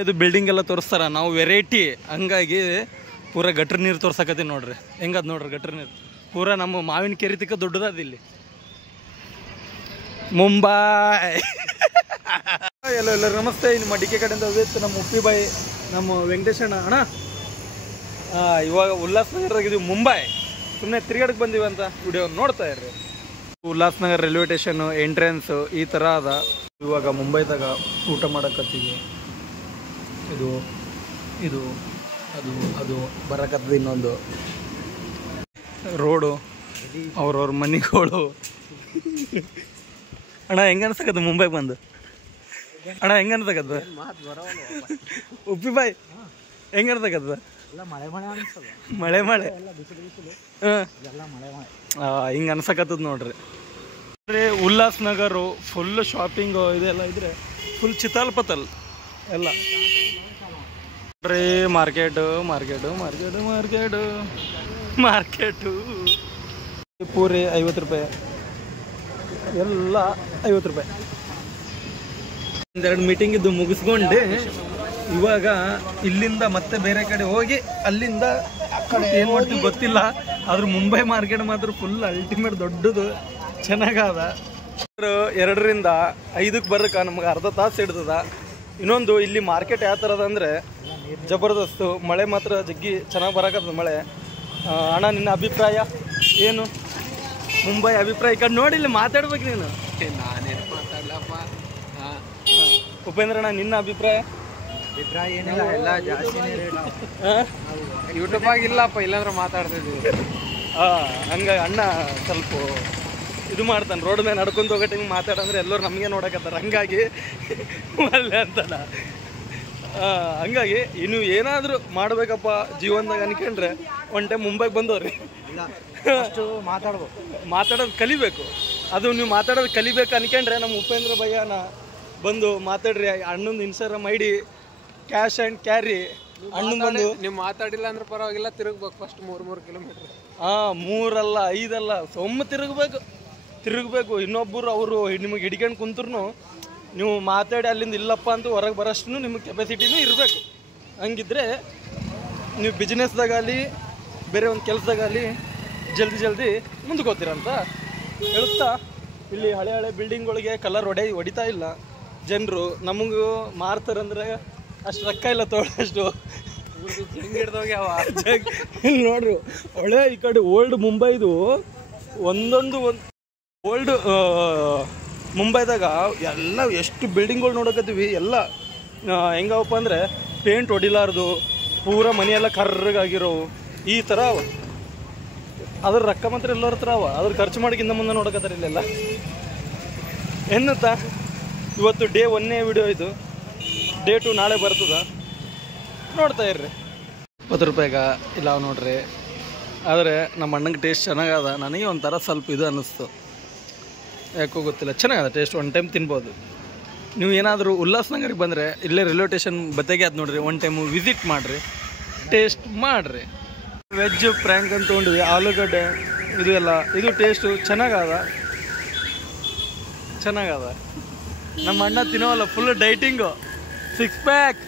ಇದು ಬಿಲ್ಡಿಂಗ್ ಎಲ್ಲ ತೋರಿಸ್ತಾರ, ನಾವು ವೆರೈಟಿ ಹಂಗಾಗಿ ಪೂರಾ ಗಟ್ರ ನೀರು ತೋರ್ಸಕತ್ತೀವಿ ನೋಡ್ರಿ. ಹೆಂಗದ್ ನೋಡ್ರಿ ಗಟ್ರ ನೀರು ಪೂರಾ ನಮ್ಮ ಮಾವಿನ ಕೆರೆ ತಿಕ್ಕ ದೊಡ್ಡದದ ಇಲ್ಲಿ. ಮುಂಬೈ ಎಲ್ಲರೂ ನಮಸ್ತೆ. ನಿಮ್ಮ ಡಿಕೆ ಕಡೆಯಿಂದ ವಿತ್ ನಮ್ಮ ಉಪ್ಪಿಬಾಯಿ, ನಮ್ಮ ವೆಂಕಟೇಶಣ್ಣ ಅಣ್ಣ. ಇವಾಗ ಉಲ್ಲಾಸನಗರದಾಗಿದ್ದೀವಿ, ಮುಂಬೈ. ಸುಮ್ಮನೆ ತಿರುಗಾಡಕ್ಕೆ ಬಂದೀವಿ ಅಂತ ವಿಡಿಯೋ ನೋಡ್ತಾ ಇರ್ರಿ. ಉಲ್ಲಾಸನಗರ ರೈಲ್ವೆ ಸ್ಟೇಷನ್ ಎಂಟ್ರೆನ್ಸ್ ಈ ಥರ ಅದ. ಇವಾಗ ಮುಂಬೈದಾಗ ಊಟ ಮಾಡಕತ್ತೀವಿ. ಇದು ಇದು ಅದು ಅದು ಬರಕತ್ತದ ಇನ್ನೊಂದು ರೋಡು, ಅವ್ರವ್ರ ಮನೆಗಳು. ಅಣ್ಣ ಹೆಂಗೆ ಅನ್ಸಕತ್ತ ಮುಂಬೈಗೆ ಬಂದು? ಅಣ್ಣ ಹೆಂಗೆ ಅನ್ಸಕತ್ತ? ಉಪ್ಪಿಬಾಯಿ ಹೆಂಗೆ ಅನ್ಸಕತ್ತ? ಮಳೆ ಮಳೆ ಹಿಂಗೆ ಅನ್ಸಕತ್ತದ ನೋಡ್ರಿ. ಉಲ್ಲಾಸನಗರು ಫುಲ್ ಶಾಪಿಂಗು ಇದೆಲ್ಲ ಇದ್ರೆ ಫುಲ್ ಚಿತಾಲ್ಪತಲ್ ಎಲ್ಲ ನೋಡ್ರಿ. Market market market market market. Puri 50 ರೂಪಾಯಿ, ಎಲ್ಲ 50 ರೂಪಾಯಿ. ಒಂದೆರಡು ಮೀಟಿಂಗ್ ಇದ್ದು ಮುಗಿಸ್ಕೊಂಡು ಇವಾಗ ಇಲ್ಲಿಂದ ಮತ್ತೆ ಬೇರೆ ಕಡೆ ಹೋಗಿ ಅಲ್ಲಿಂದ ಏನು ಮಾಡ್ತೀವಿ ಗೊತ್ತಿಲ್ಲ. ಆದ್ರೂ ಮುಂಬೈ ಮಾರ್ಕೆಟ್ ಮಾತ್ರ ಫುಲ್ ಅಲ್ಟಿಮೇಟ್ ದೊಡ್ಡದು, ಚೆನ್ನಾಗದ. 2ರಿಂದ 5ಕ್ಕೆ ಬರೋಕೆ ನಮ್ಗೆ ಅರ್ಧ ತಾಸು ಹಿಡ್ತದ. ಇನ್ನೊಂದು ಇಲ್ಲಿ ಮಾರ್ಕೆಟ್ ಯಾವ ಥರದ ಅಂದರೆ ಜಬರ್ದಸ್ತು. ಮಳೆ ಮಾತ್ರ ಜಗ್ಗಿ ಚೆನ್ನಾಗಿ ಬರಕತ್ತದ ಮಳೆ. ಅಣ್ಣ ನಿನ್ನ ಅಭಿಪ್ರಾಯ ಏನು? ಮುಂಬೈ ಅಭಿಪ್ರಾಯ ಈ ಕಡೆ ನೋಡಿ, ಇಲ್ಲಿ ಮಾತಾಡ್ಬೇಕು ನೀನು. ನಾನೇನು ಮಾತಾಡ್ಲಪ್ಪ. ಉಪೇಂದ್ರಣ್ಣ ನಿನ್ನ ಅಭಿಪ್ರಾಯ? ಏನಿಲ್ಲ, ಎಲ್ಲ ಜಾಸ್ತಿನೇ ಯೂಟ್ಯೂಬಾಗಿಲ್ಲಪ್ಪ, ಇಲ್ಲಾಂದ್ರೆ ಮಾತಾಡ್ತಿದ್ವಿ. ಹಂಗಾಗಿ ಅಣ್ಣ ಸ್ವಲ್ಪ ಇದು ಮಾಡ್ತಾನೆ, ರೋಡ್ ಮೇಲೆ ನಡ್ಕೊಂಡು ಹೋಗೋ ಟೈಮ್ ಮಾತಾಡಂದ್ರೆ ಎಲ್ಲರೂ ನಮಗೆ ನೋಡಕತ್ತಾರ, ಹಂಗಾಗಿ ಅಲ್ಲೇ ಅಂತಲ್ಲ. ಹಂಗಾಗಿ ಇನ್ನು ಏನಾದರೂ ಮಾಡಬೇಕಪ್ಪ ಜೀವನದಾಗ ಅನ್ಕೊಂಡ್ರೆ ಒನ್ ಟೈಮ್ ಮುಂಬೈಗೆ ಬಂದವ್ರಿ. ಮಾತಾಡೋದು ಕಲಿಬೇಕು. ಅದು ನೀವು ಮಾತಾಡೋದು ಕಲಿಬೇಕು ಅನ್ಕೊಂಡ್ರೆ ನಮ್ಮ ಉಪೇಂದ್ರ ಭಯ್ಯನ ಬಂದು ಮಾತಾಡ್ರಿ. ಅಣ್ಣಂದು Instagram ID cash and carry. ಅಣ್ಣಂದು ಬಂದು ನೀವು ಮಾತಾಡಿಲ್ಲ ಅಂದ್ರೆ ಪರವಾಗಿಲ್ಲ, ತಿರುಗ್ಬೇಕು ಫಸ್ಟ್ 3 ಕಿಲೋಮೀಟ್ರ್. 3 ಅಲ್ಲ 5 ಅಲ್ಲ, ಸೊಮ್ಮ ತಿರುಗಬೇಕು. ಇನ್ನೊಬ್ಬರು ಅವರು ನಿಮಗೆ ಹಿಡ್ಕೊಂಡು ಕುಂತ್ರು ನೀವು ಮಾತಾಡಿ ಅಲ್ಲಿಂದ ಇಲ್ಲಪ್ಪ ಅಂತ ಹೊರಗೆ ಬರೋಷ್ಟು ನಿಮಗೆ ಕೆಪಾಸಿಟಿನೂ ಇರಬೇಕು. ಹಂಗಿದ್ರೆ ನೀವು ಬಿಸ್ನೆಸ್ದಾಗಲಿ ಬೇರೆ ಒಂದು ಕೆಲಸದಾಗಲಿ ಜಲ್ದಿ ಮುಂದಕ್ಕೆ ಹೋಗ್ತೀರಂತ ಹೇಳುತ್ತಾ, ಇಲ್ಲಿ ಹಳೆ ಬಿಲ್ಡಿಂಗ್ಗಳಿಗೆ ಕಲರ್ ಹೊಡಿತಾ ಇಲ್ಲ ಜನರು. ನಮಗೂ ಮಾರ್ತಾರಂದ್ರೆ ಅಷ್ಟು ರೊಕ್ಕ ಇಲ್ಲ ತೊಗೊಳ್ಳೋಷ್ಟು. ಜಂಗ್ ಹಿಡ್ದೋಗಿ ಅವ ನೋಡ್ರಿ ಒಳ್ಳೆ ಈ ಕಡೆ ಓಲ್ಡ್ ಮುಂಬೈದು ಒಂದೊಂದು ಓಲ್ಡ್ ಮುಂಬೈದಾಗ ಎಲ್ಲ ಎಷ್ಟು ಬಿಲ್ಡಿಂಗ್ಗಳು ನೋಡಕತ್ತೀವಿ. ಎಲ್ಲ ಹೆಂಗವಪ್ಪ ಅಂದರೆ ಪೇಂಟ್ ಹೊಡಿಲಾರ್ದು, ಪೂರ ಮನೆಯೆಲ್ಲ ಕರ್ರಗಾಗಿರೋವು ಈ ಥರ ಅವ. ಅದ್ರ ರೊಕ್ಕ ಮಾತ್ರ ಎಲ್ಲರ ಹತ್ರ ಅವ, ಅದ್ರ ಖರ್ಚು ಮಾಡೋಕ್ಕಿಂತ ಮುಂದೆ ನೋಡಕತ್ತಾರೆ ಇಲ್ಲೆಲ್ಲ. ಎನ್ನುತ್ತಾ ಇವತ್ತು ಡೇ 1ನೇ ವಿಡಿಯೋ ಇದು. ಡೇ 2 ನಾಳೆ ಬರ್ತದ, ನೋಡ್ತಾ ಇರ್ರಿ. 20 ರೂಪಾಯಿಗ ಇಲ್ಲ ನೋಡ್ರಿ. ಆದರೆ ನಮ್ಮ ಅಣ್ಣಂಗೆ ಟೇಸ್ಟ್ ಚೆನ್ನಾಗದ. ನನಗೆ ಒಂಥರ ಸ್ವಲ್ಪ ಇದು ಅನ್ನಿಸ್ತು, ಯಾಕೋ ಗೊತ್ತಿಲ್ಲ. ಚೆನ್ನಾಗದ ಟೇಸ್ಟ್, ಒನ್ ಟೈಮ್ ತಿನ್ಬೋದು. ನೀವು ಏನಾದರೂ ಉಲ್ಲಾಸನಗರಿಗೆ ಬಂದರೆ ಇಲ್ಲೇ ರೈಲ್ವೆ ಸ್ಟೇಷನ್ ಬತ್ತೆಗೆ ಅದು ನೋಡ್ರಿ, ಒನ್ ಟೈಮು ವಿಸಿಟ್ ಮಾಡಿರಿ, ಟೇಸ್ಟ್ ಮಾಡಿರಿ. ವೆಜ್ ಫ್ರ್ಯಾಂಕ್ ಅಂತ ತೊಗೊಂಡ್ವಿ, ಆಲೂಗಡ್ಡೆ ಇದು ಎಲ್ಲ. ಇದು ಟೇಸ್ಟು ಚೆನ್ನಾಗದ. ನಮ್ಮ ಅಣ್ಣ ತಿನ್ನೋಲ್ಲ, ಫುಲ್ ಡೈಟಿಂಗು, 6 ಪ್ಯಾಕ್.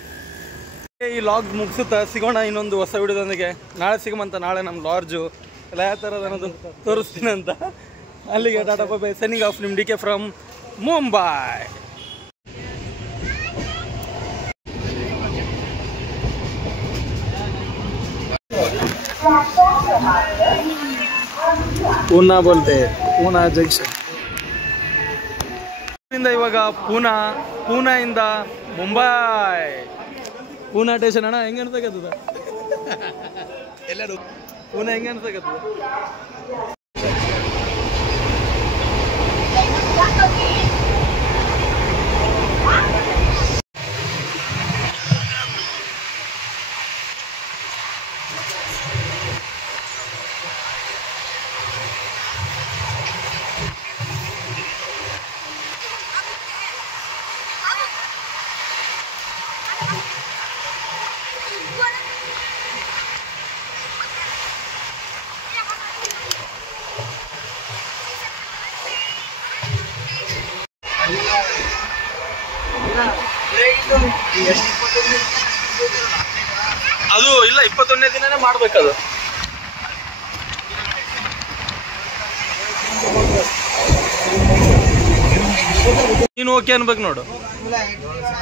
ಈ ಲಾಗ್ ಮುಗಿಸುತ್ತಾ ಸಿಗೋಣ ಇನ್ನೊಂದು ಹೊಸ ವಿಡಿಯೋದೊಂದಿಗೆ. ನಾಳೆ ಸಿಗಮಂತ. ನಾಳೆ ನಮ್ಮ ಲಾರ್ಜು ಎಲ್ಲ ಯಾವ ಥರದ ಅನ್ನೋದು ತೋರಿಸ್ತೀನಂತ. ಅಲ್ಲಿಗೆ tata bye bye, signing off. ನಿಮ್ಮ ಡಿಕೆ ಫ್ರಮ್ ಮುಂಬೈ. ಪೂನಾ ಬೋಲ್ತೆ, ಪೂನಾ ಜಂಕ್ಷನ್. ಇವಾಗ ಪೂನಾಯಿಂದ ಮುಂಬೈ. ಪೂನಾ ಸ್ಟೇಷನ್. ಅಣ್ಣ ಹೆಂಗೆ ಅನ್ಸಕತ್ತದ? ಎಲ್ಲರೂ ಪೂನಾ ಹೆಂಗೆ ಅನ್ಸಕತ್ತದ? ಅದು ಇಲ್ಲ 21ನೇ ದಿನನೇ ಮಾಡ್ಬೇಕದು. ನೀನು ಓಕೆ ಅನ್ಬೇಕು ನೋಡು. ತಕ್ಕ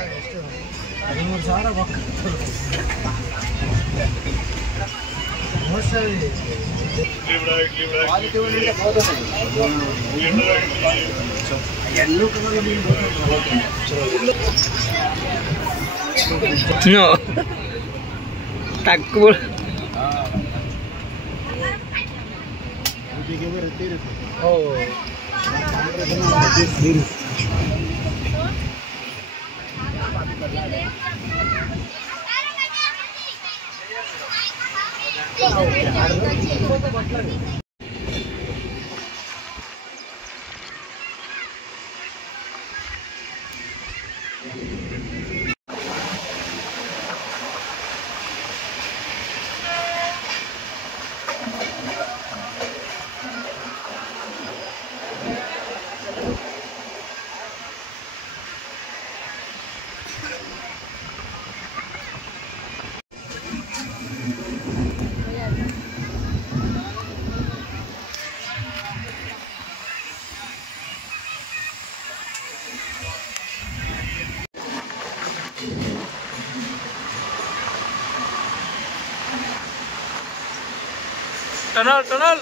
ಟನಲ್ ಟನಲ್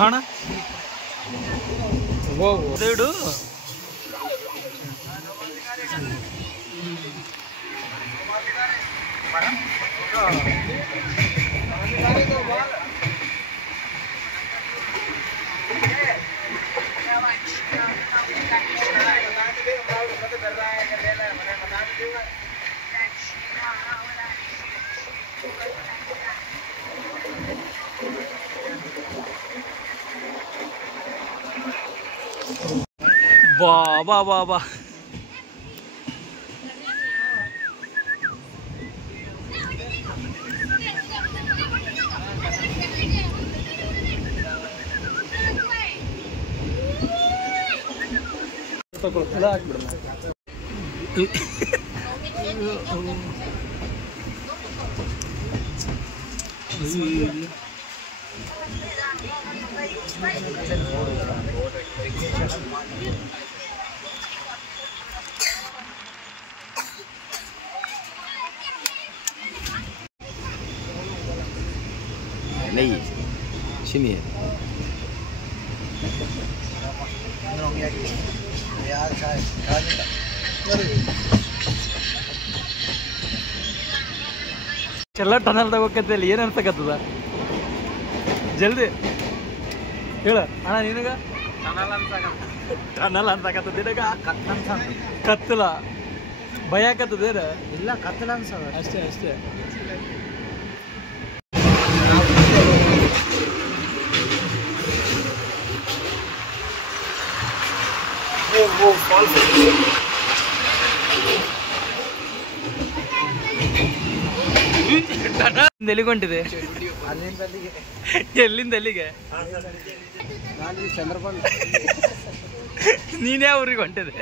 ಅಣ್ಣ ಇಡು. ಬಾ ಬಾ ಬಾ ಬಾ नहीं सुनिए ಚೆಲ್ಲ ಟನಲ್ ತಗೋಕತ್ತಲ್ಲಿ ಏನು ಅನ್ಸಕತ್ತದ ಜಲ್ದಿ ಹೇಳ ಅಣ್ಣ ನಿನಗ ಟನಲ್ ಅನ್ಸಕತ್ತದ ನಿನಗ ಕತ್ತಲ ಭಯ ಆಕತ್ತದೇನ ಇಲ್ಲ ಕತ್ತಲ ಅನ್ಸದ ಅಷ್ಟೇ ಅಷ್ಟೇ ಎಲ್ಲಿಗೊಂಟಿದೆ ಎಲ್ಲಿಂದ ಎಲ್ಲಿಗೆ ಚಂದ್ರಪಾಲ್ ನೀನೇ ಊರಿಗೆ ಹೊಂಟಿದೆ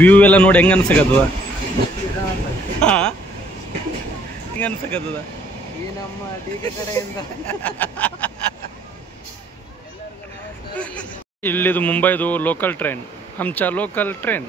ವ್ಯೂ ಎಲ್ಲ ನೋಡಿ ಹೆಂಗ ಅನ್ಸಕತ್ತದ ಹೆಂಗ ಅನ್ಸಕತ್ತದ ಈ ನಮ್ಮ ಡಿಕೆ ಕಡೆಯಿಂದ ಇಲ್ಲಿದು ಮುಂಬೈದು ಲೋಕಲ್ ಟ್ರೈನ್ ಹಂಚ ಲೋಕಲ್ ಟ್ರೈನ್